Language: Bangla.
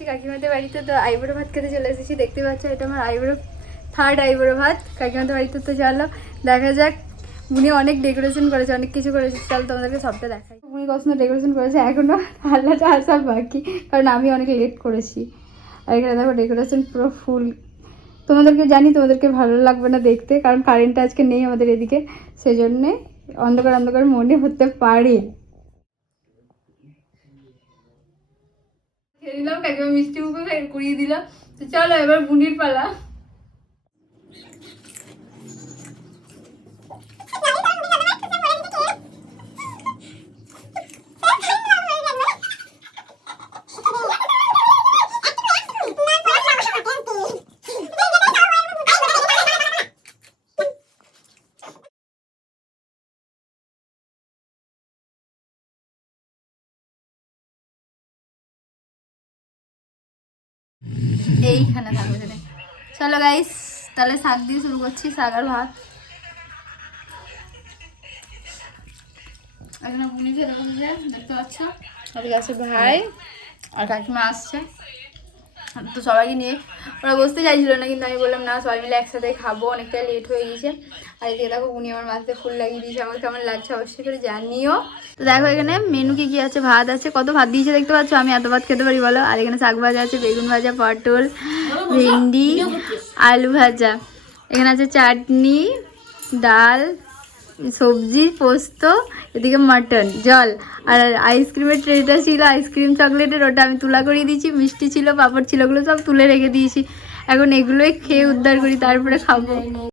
আছি কাকিমাদের বাড়িতে। তো আইবুড়ো ভাত খেতে চলে এসেছি, দেখতে পাচ্ছ এটা আমার থার্ড আইবুড়ো ভাত কাকিমাদের বাড়িতে। তো চলো দেখা যাক। উনি অনেক ডেকোরেশন করেছে, অনেক কিছু করেছে, চলো তোমাদেরকে সবটা দেখাই। উনি কত সুন্দর ডেকোরেশন করেছে, এখনো আল্লাহটা আসা বাকি, কারণ আমি অনেক লেট করেছি। আর এখানে দেখো ডেকোরেশন পুরো ফুল। তোমাদেরকে জানি তোমাদেরকে ভালো লাগবে না দেখতে, কারণ কারেন্টটা আজকে নেই আমাদের এদিকে, সেই জন্যে অন্ধকার অন্ধকার মনে হতে পারে। খেয়ে দিলাম, কাকিমা মিষ্টি মুখে কুড়িয়ে দিলাম। তো চলো এবার বুনির পালা। এইখানে থাকবে সেটা। চলো গাইস, তাহলে শাক দিয়ে শুরু করছি, শাক আর ভাত। এখানে বুনি খেতে বসেছে, দেখতে পাচ্ছ। ওদিকে আছে ভাই আর কাকিমা আসছে। তো সবাইকে নিয়ে ওরা বসতে চাইছিল না, কিন্তু আমি বললাম না, সবাই মিলে একসাথে খাবো, অনেকটা লেট হয়ে গেছে। আর এদিকে দেখো উনি আমার মাথাতে ফুল লাগিয়ে দিয়েছে, আমার কেমন লাগছে অবশ্যই করে জানিও। তো দেখো এখানে মেনু কি আছে, ভাত আছে, কত ভাত দিয়েছে দেখতে পাচ্ছ। আমি এত ভাত খেতে পারি বলো। আর এখানে শাক ভাজা আছে, বেগুন ভাজা, পটল, ভেন্ডি, আলু ভাজা। এখানে আছে চাটনি, ডাল, সবজি, পোস্ত, এদিকে মাটন, জল। আর আইসক্রিমের ট্রেটা ছিল, আইসক্রিম চকলেটের, ওটা আমি তুলা করিয়ে দিয়েছি। মিষ্টি ছিল, পাপড় ছিল, ওগুলো সব তুলে রেখে দিয়েছি। এখন এগুলোই খেয়ে উদ্ধার করি, তারপরে খাবো।